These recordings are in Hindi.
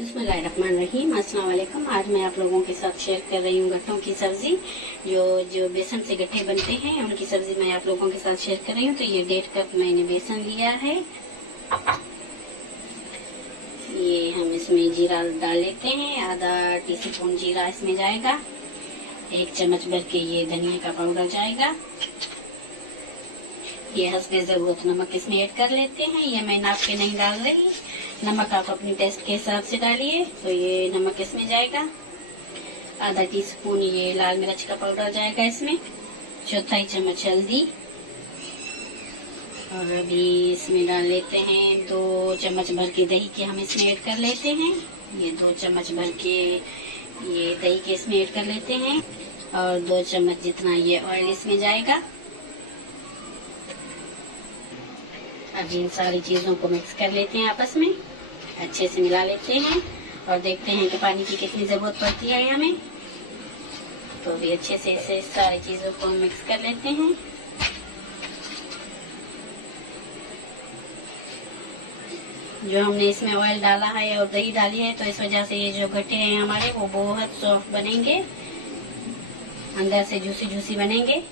बिस्मिल्लाहिर्रहमानिर्रहीम। अस्सलाम वालेकुम। आज मैं आप लोगों के साथ शेयर कर रही हूँ गट्टों की सब्जी। जो बेसन से गट्टे बनते हैं उनकी सब्जी मैं आप लोगों के साथ शेयर कर रही हूँ। तो ये 1.5 कप मैंने बेसन लिया है। ये हम इसमें जीरा डाल लेते हैं, आधा टीस्पून जीरा इसमें जाएगा। 1 चम्मच भर के ये धनिया का पाउडर जाएगा। ये हस्बे जरूरत नमक इसमें ऐड कर लेते हैं। ये मैं नाप के नहीं डाल रही, नमक आप अपने टेस्ट के हिसाब से डालिए। तो ये नमक इसमें जाएगा। आधा टीस्पून ये लाल मिर्च का पाउडर जाएगा इसमें। 1/4 चम्मच हल्दी। और अभी इसमें डाल लेते हैं 2 चम्मच भर के दही के हम इसमें ऐड कर लेते हैं। ये 2 चम्मच भर के ये दही के इसमें ऐड कर लेते हैं। और 2 चम्मच जितना ये ऑयल इसमें जाएगा। अब इन सारी चीजों को मिक्स कर लेते हैं, आपस में अच्छे से मिला लेते हैं और देखते हैं कि पानी की कितनी जरूरत पड़ती है हमें। तो भी अच्छे से इसे सारी चीजों को मिक्स कर लेते हैं। जो हमने इसमें ऑयल डाला है और दही डाली है, तो इस वजह से ये जो गट्टे हैं हमारे वो बहुत सॉफ्ट बनेंगे, अंदर से जूसी जूसी बनेंगे।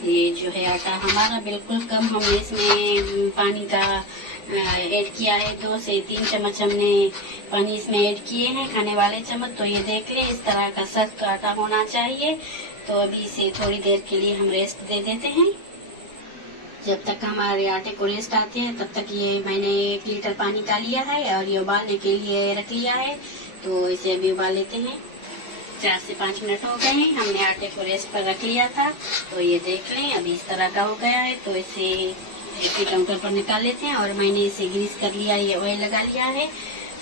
ये जो है आटा हमारा बिल्कुल कम, हमने इसमें पानी का ऐड किया है। 2 से 3 चम्मच हमने पानी इसमें ऐड किए हैं, खाने वाले चम्मच। तो ये देख लें, इस तरह का सख्त आटा होना चाहिए। तो अभी इसे थोड़ी देर के लिए हम रेस्ट दे देते हैं। जब तक हमारे आटे को रेस्ट आते हैं तब तक ये मैंने 1 लीटर पानी का लिया है और ये उबालने के लिए रख लिया है। तो इसे अभी उबाल लेते हैं। 4 से 5 मिनट हो गए हैं, हमने आटे को रेस्ट पर रख लिया था। तो ये देख लें, अभी इस तरह का हो गया है। तो इसे एक काउंटर पर निकाल लेते हैं। और मैंने इसे ग्रीस कर लिया, ये ऑयल लगा लिया है।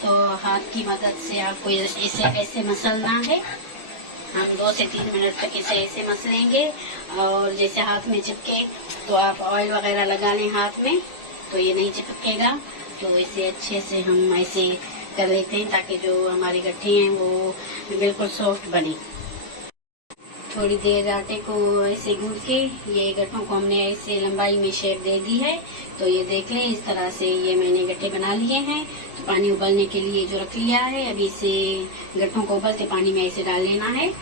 तो हाथ की मदद से आपको इसे ऐसे मसलना है। हम 2 से 3 मिनट तक इसे ऐसे मसलेंगे। और जैसे हाथ में चिपके तो आप ऑयल वगैरह लगा लें हाथ में, तो ये नहीं चिपकेगा। तो इसे अच्छे से हम ऐसे कर लेते हैं ताकि जो हमारे गट्टे हैं वो बिल्कुल सॉफ्ट बने। थोड़ी देर आटे को ऐसे गूंद के ये गट्टों को हमने ऐसे लंबाई में शेप दे दी है। तो ये देख लें, इस तरह से ये मैंने गट्टे बना लिए हैं। तो पानी उबलने के लिए जो रख लिया है, अभी इसे गट्टों को उबलते पानी में ऐसे डाल लेना है।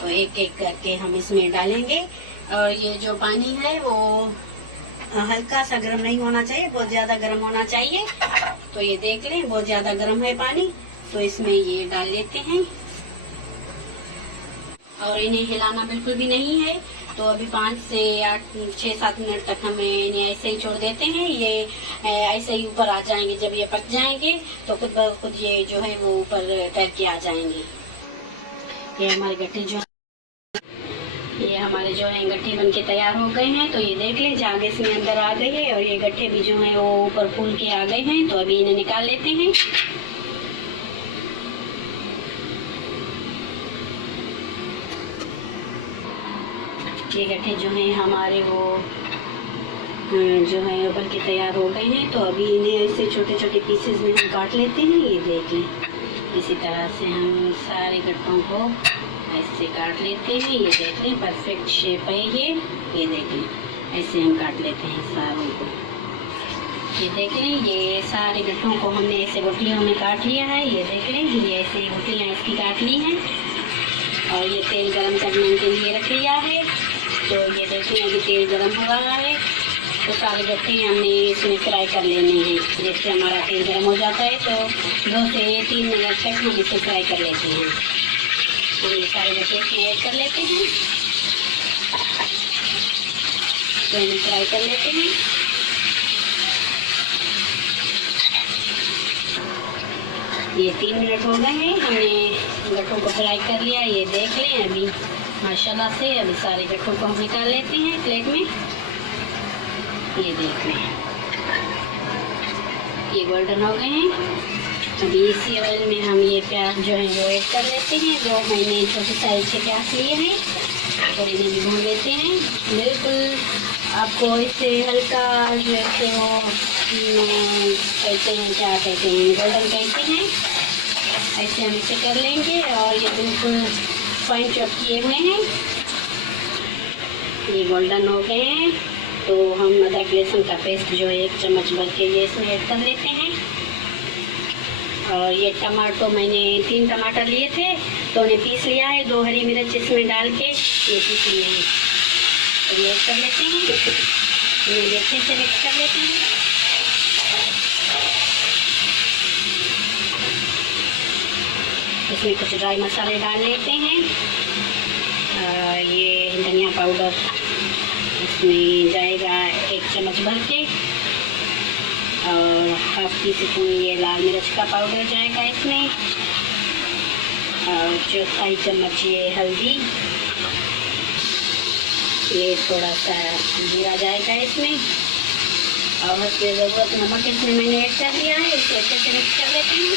तो एक एक करके हम इसमें डालेंगे। और ये जो पानी है वो हल्का सा गर्म नहीं होना चाहिए, बहुत ज्यादा गर्म होना चाहिए। तो ये देख लें, बहुत ज्यादा गर्म है पानी। तो इसमें ये डाल लेते हैं और इन्हें हिलाना बिल्कुल भी नहीं है। तो अभी 5 से 6-7 मिनट तक हमें इन्हें ऐसे ही छोड़ देते हैं। ये ऐसे ही ऊपर आ जाएंगे। जब ये पक जाएंगे तो खुद ब खुद ये जो है वो ऊपर तैर के आ जाएंगे। ये हमारे जो है गट्टे बन के तैयार हो गए हैं। तो ये देख लें, झाग इसमें अंदर आ गई है और ये गट्टे भी जो है वो ऊपर फूल के आ गए हैं। तो अभी इन्हें निकाल लेते हैं। ये गट्टे जो हैं हमारे वो जो है उबल के तैयार हो गए हैं। तो अभी इन्हें ऐसे छोटे छोटे पीसेस में हम काट लेते हैं। ये देख लें, इसी तरह से हम सारे गट्टों को ऐसे काट लेते हैं। ये देख लें, परफेक्ट शेप है ये देख लें, ऐसे हम काट लेते हैं सारों को। ये देख लें, ये सारे गट्टों को हमने ऐसे गुठलियों में काट लिया है। ये देख लें, ये ऐसे गुठलियाँ इसकी काट ली हैं। और ये तेल गरम करने के लिए रख लिया है। तो ये देख लें, अभी तेल गरम हो रहा है। तो सारे गट्टे हमने इसमें फ्राई कर लेने हैं। जैसे हमारा तेल गरम हो जाता है तो 2 से 3 मिनट तक हम इसे फ्राई कर लेते हैं। हम ये सारे गट्टे इसमें ऐड कर लेते हैं। तो हम फ्राई कर लेते हैं। ये 3 मिनट हो गए हैं, हमने गट्टों को फ्राई कर लिया। ये देख लें, अभी माशाल्लाह से अभी सारे गट्टों को हम निकाल लेते हैं प्लेट में। ये देख लें, ये गोल्डन हो गए हैं। अभी इसी ऑयल में हम ये प्याज जो है वो ऐड कर लेते हैं। जो मैंने छोटे साइज के प्याज लिए हैं, तो इन्हें भी भून लेते हैं। बिल्कुल आपको इसे हल्का जो है वो कहते हैं, क्या कहते हैं, गोल्डन कहते हैं। ऐसे हम इसे कर लेंगे। और ये बिल्कुल फाइन चॉप किए हुए हैं, ये गोल्डन हो गए हैं। तो हम अदरक लहसुन का पेस्ट जो है 1 चम्मच भर के ये इसमें ऐड कर लेते हैं। और ये टमाटो मैंने 3 टमाटर लिए थे तो उन्हें पीस लिया है, 2 हरी मिर्च इसमें डाल के ये पीस लिए हैं। तो ये ऐड कर लेते हैं, इन्हें भी अच्छे से मिक्स कर लेते हैं। इसमें कुछ ड्राई मसाले डाल लेते हैं। ये धनिया पाउडर इसमें जाएगा 1 चम्मच भर के, और हाफ टी स्पून ये लाल मिर्च का पाउडर जाएगा इसमें, और 4 चम्मच ये हल्दी, ये थोड़ा सा जीरा जाएगा इसमें, और उसमें ज़रूरत नमक इसमें मैंने ऐड कर दिया है। इसे अच्छे से मिक्स कर लेते हैं।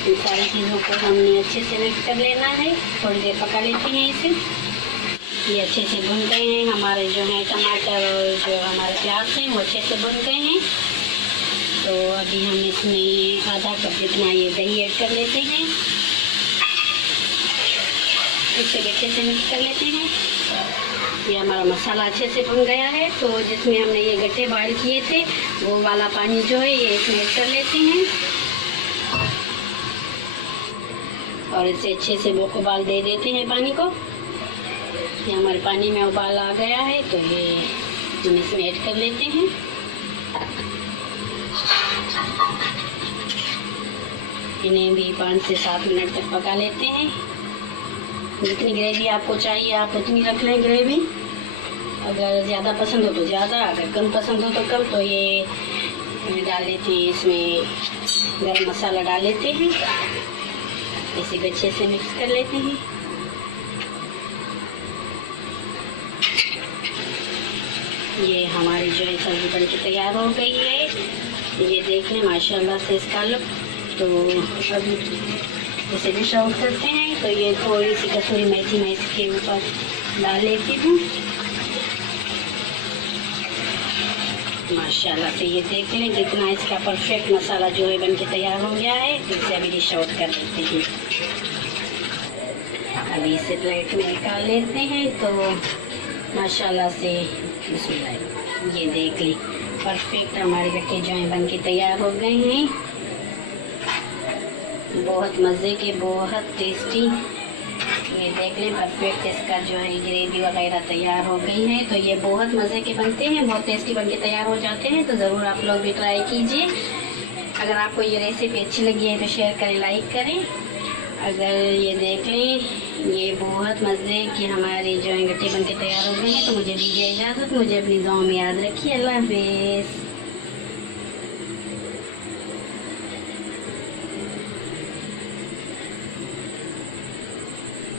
इन सारी चीज़ों को हमने अच्छे से मिक्स कर लेना है, थोड़ी देर पका लेते हैं इसे। ये अच्छे से भुन गए हैं हमारे जो है टमाटर और जो हमारे प्याज हैं वो अच्छे से भुन गए हैं। तो अभी हम इसमें आधा कप जितना ये दही ऐड कर लेते हैं, इसे भी अच्छे से मिक्स कर लेते हैं। ये हमारा मसाला अच्छे से भुन गया है, तो जिसमें हमने ये गट्टे बॉयल किए थे वो वाला पानी जो है ये इसमें ऐड कर लेते हैं, और इसे अच्छे से वो उबाल दे देते हैं पानी को। ये हमारे पानी में उबाल आ गया है तो ये हम इसमें ऐड कर लेते हैं। इन्हें भी 5 से 7 मिनट तक पका लेते हैं। जितनी ग्रेवी आपको चाहिए आप उतनी रख लें ग्रेवी, अगर ज़्यादा पसंद हो तो ज़्यादा, अगर कम पसंद हो तो कम। तो ये डाल लेते हैं, इसमें गरम मसाला डाल लेते हैं, इसे भी अच्छे से मिक्स कर लेते हैं। ये हमारी जो है सब्जी बन के तैयार हो गई है, ये देख लें माशाल्लाह से इसका लुक। तो अभी इसे डिश आउट करते हैं। तो ये थोड़ी सी कसूरी मेथी मैं इसके ऊपर डाल लेती हूँ। माशाल्लाह से ये देख लें कितना इसका परफेक्ट मसाला जो है बन के तैयार हो गया है। तो इसे अभी डिश आउट कर लेते हैं। अभी इसे प्लेट में निकाल लेते हैं। तो माशाल्लाह से बिस्मिल्लाह, ये देख लें परफेक्ट हमारे गट्टे जो हैं बन के तैयार हो गए हैं। बहुत मज़े के, बहुत टेस्टी। ये देख लें परफेक्ट इसका जो है ग्रेवी वगैरह तैयार हो गई है। तो ये बहुत मज़े के बनते हैं, बहुत टेस्टी बन के तैयार हो जाते हैं। तो ज़रूर आप लोग भी ट्राई कीजिए। अगर आपको ये रेसिपी अच्छी लगी है तो शेयर करें, लाइक करें। अगर ये देख लें ये बहुत मज़े के हमारे जो है गट्टे बन के तैयार हो गए हैं। तो मुझे दीजिए इजाज़त, मुझे अपनी दुआ में याद रखिए। अल्लाह हाफ़िज़।